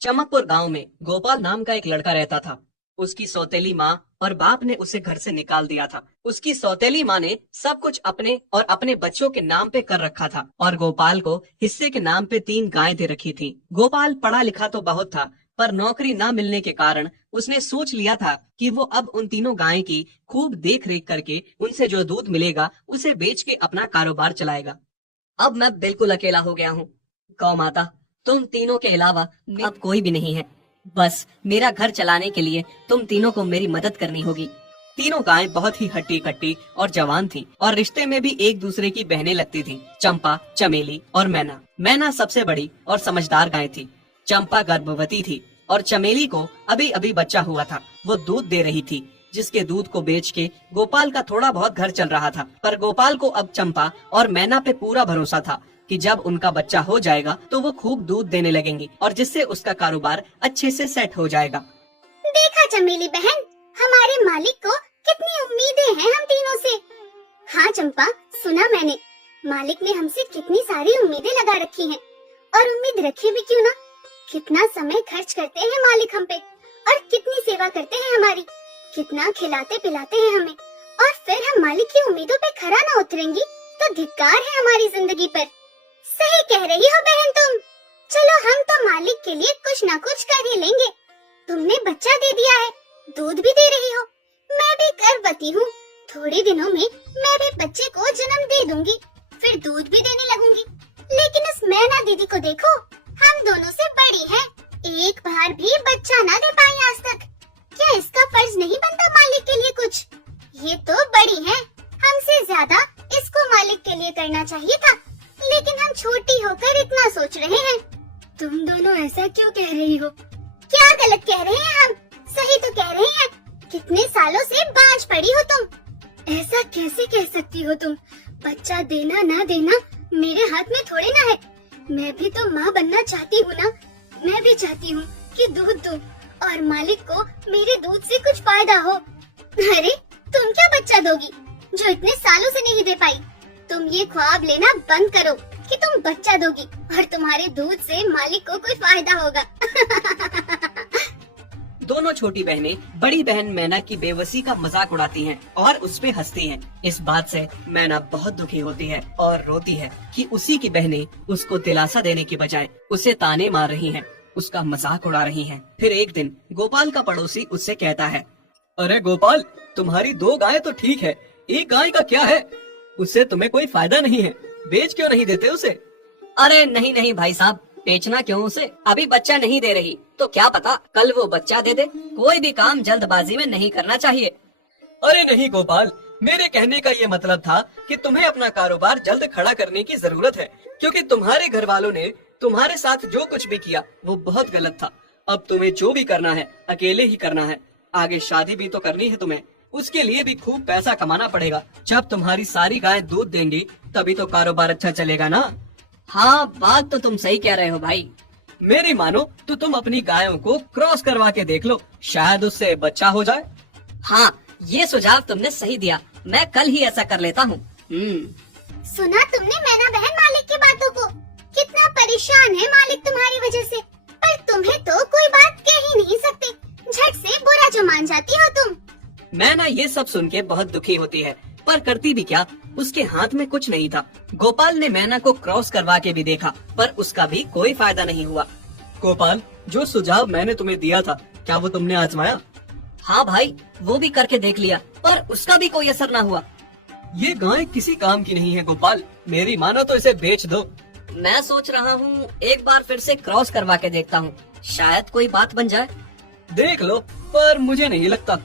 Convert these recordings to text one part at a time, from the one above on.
चमकपुर गांव में गोपाल नाम का एक लड़का रहता था। उसकी सौतेली माँ और बाप ने उसे घर से निकाल दिया था। उसकी सौतेली माँ ने सब कुछ अपने और अपने बच्चों के नाम पे कर रखा था और गोपाल को हिस्से के नाम पे 3 गायें दे रखी थी। गोपाल पढ़ा लिखा तो बहुत था, पर नौकरी न मिलने के कारण उसने सोच लिया था कि वो अब उन तीनों गायें की खूब देख रेख करके उनसे जो दूध मिलेगा उसे बेच के अपना कारोबार चलाएगा। अब मैं बिल्कुल अकेला हो गया हूँ। गौ माता, तुम तीनों के अलावा अब कोई भी नहीं है। बस मेरा घर चलाने के लिए तुम तीनों को मेरी मदद करनी होगी। तीनों गायें बहुत ही हट्टी कट्टी और जवान थी और रिश्ते में भी एक दूसरे की बहनें लगती थी। चंपा, चमेली और मैना। मैना सबसे बड़ी और समझदार गाय थी। चंपा गर्भवती थी और चमेली को अभी अभी बच्चा हुआ था। वो दूध दे रही थी, जिसके दूध को बेच के गोपाल का थोड़ा बहुत घर चल रहा था। पर गोपाल को अब चंपा और मैना पे पूरा भरोसा था कि जब उनका बच्चा हो जाएगा तो वो खूब दूध देने लगेंगी और जिससे उसका कारोबार अच्छे से सेट हो जाएगा। देखा चमेली बहन, हमारे मालिक को कितनी उम्मीदें हैं हम तीनों से। हाँ चंपा, सुना मैंने, मालिक ने हमसे कितनी सारी उम्मीदें लगा रखी हैं। और उम्मीद रखे भी क्यों ना, कितना समय खर्च करते हैं मालिक हम पे और कितनी सेवा करते हैं हमारी, कितना खिलाते पिलाते हैं हमें। और फिर हम मालिक की उम्मीदों पे खरा ना उतरेंगी तो धिक्कार है हमारी जिंदगी पर। सही कह रही हो बहन तुम। चलो हम तो मालिक के लिए कुछ ना कुछ कर ही लेंगे। तुमने बच्चा दे दिया है, दूध भी दे रही हो, मैं भी गर्भवती हूँ। थोड़े दिनों में मैं भी बच्चे को जन्म दे दूंगी, फिर दूध भी देने लगूंगी। लेकिन इस मैना दीदी को देखो, हम दोनों से बड़ी है, एक बार भी बच्चा ना दे पाई आज तक। क्या इसका फर्ज नहीं बनता मालिक के लिए कुछ? ये तो बड़ी है, हमसे ज्यादा इसको मालिक के लिए करना चाहिए था, लेकिन हम छोटी होकर इतना सोच रहे हैं। तुम दोनों ऐसा क्यों कह रही हो? क्या गलत कह रहे हैं हम? सही तो कह रहे हैं। कितने सालों से बांझ पड़ी हो तुम। ऐसा कैसे कह सकती हो तुम? बच्चा देना ना देना मेरे हाथ में थोड़े ना है। मैं भी तो माँ बनना चाहती हूँ ना। मैं भी चाहती हूँ कि दूध दूँ और मालिक को मेरे दूध से कुछ फायदा हो। अरे तुम क्या बच्चा दोगी जो इतने सालों से नहीं दे पाई? तुम ये ख्वाब लेना बंद करो कि तुम बच्चा दोगी और तुम्हारे दूध से मालिक को कोई फायदा होगा। दोनों छोटी बहनें बड़ी बहन मैना की बेबसी का मजाक उड़ाती हैं और उस पे हंसती हैं। इस बात से मैना बहुत दुखी होती है और रोती है कि उसी की बहनें उसको दिलासा देने की बजाय उसे ताने मार रही हैं, उसका मजाक उड़ा रही हैं। फिर एक दिन गोपाल का पड़ोसी उससे कहता है, अरे गोपाल, तुम्हारी 2 गायें तो ठीक है, एक गाय का क्या है? उससे तुम्हें कोई फायदा नहीं है, बेच क्यों नहीं देते उसे? अरे नहीं नहीं भाई साहब, बेचना क्यों उसे? अभी बच्चा नहीं दे रही तो क्या पता कल वो बच्चा दे दे। कोई भी काम जल्दबाजी में नहीं करना चाहिए। अरे नहीं गोपाल, मेरे कहने का ये मतलब था कि तुम्हें अपना कारोबार जल्द खड़ा करने की जरूरत है, क्योंकि तुम्हारे घर वालों ने तुम्हारे साथ जो कुछ भी किया वो बहुत गलत था। अब तुम्हें जो भी करना है अकेले ही करना है। आगे शादी भी तो करनी है तुम्हें, उसके लिए भी खूब पैसा कमाना पड़ेगा। जब तुम्हारी सारी गायें दूध देंगी तभी तो कारोबार अच्छा चलेगा ना। हाँ, बात तो तुम सही कह रहे हो भाई। मेरी मानो तो तुम अपनी गायों को क्रॉस करवा के देख लो, शायद उससे बच्चा हो जाए। हाँ, ये सुझाव तुमने सही दिया, मैं कल ही ऐसा कर लेता हूँ। सुना तुमने मैना बहन मालिक की बातों को? कितना परेशान है मालिक तुम्हारी वजह से, पर तुम्हें तो कोई बात कह ही नहीं सकते। झट से बुरा जो मान जाती हो तुम। मैना ये सब सुन के बहुत दुखी होती है, पर करती भी क्या, उसके हाथ में कुछ नहीं था। गोपाल ने मैना को क्रॉस करवा के भी देखा, पर उसका भी कोई फायदा नहीं हुआ। गोपाल, जो सुझाव मैंने तुम्हें दिया था, क्या वो तुमने आजमाया? हाँ भाई, वो भी करके देख लिया, पर उसका भी कोई असर न हुआ। ये गाय किसी काम की नहीं है गोपाल, मेरी मानो तो इसे बेच दो। मैं सोच रहा हूँ एक बार फिर से क्रॉस करवा के देखता हूँ, शायद कोई बात बन जाए। देख लो, पर मुझे नहीं लगता।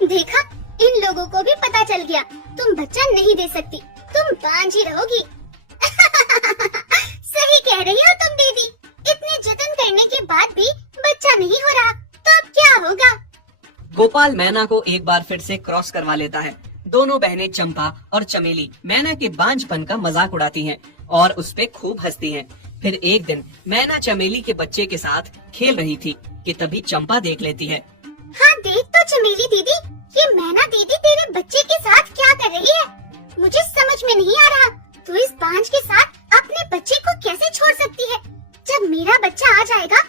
देखा, इन लोगों को भी पता चल गया, तुम बच्चा नहीं दे सकती, तुम बांझ ही रहोगी। सही कह रही हो तुम दीदी, इतने जतन करने के बाद भी बच्चा नहीं हो रहा, तो अब क्या होगा? गोपाल मैना को एक बार फिर से क्रॉस करवा लेता है। दोनों बहनें चंपा और चमेली मैना के बांझपन का मजाक उड़ाती हैं और उस पे खूब हंसती हैं। फिर एक दिन मैना चमेली के बच्चे के साथ खेल रही थी कि तभी चंपा देख लेती है। हाँ देख तो चमेली दीदी, ये मैना दीदी तेरे बच्चे के साथ क्या कर रही है? मुझे समझ में नहीं आ रहा, तू इस बांझ के साथ अपने बच्चे को कैसे छोड़ सकती है? जब मेरा बच्चा आ जाएगा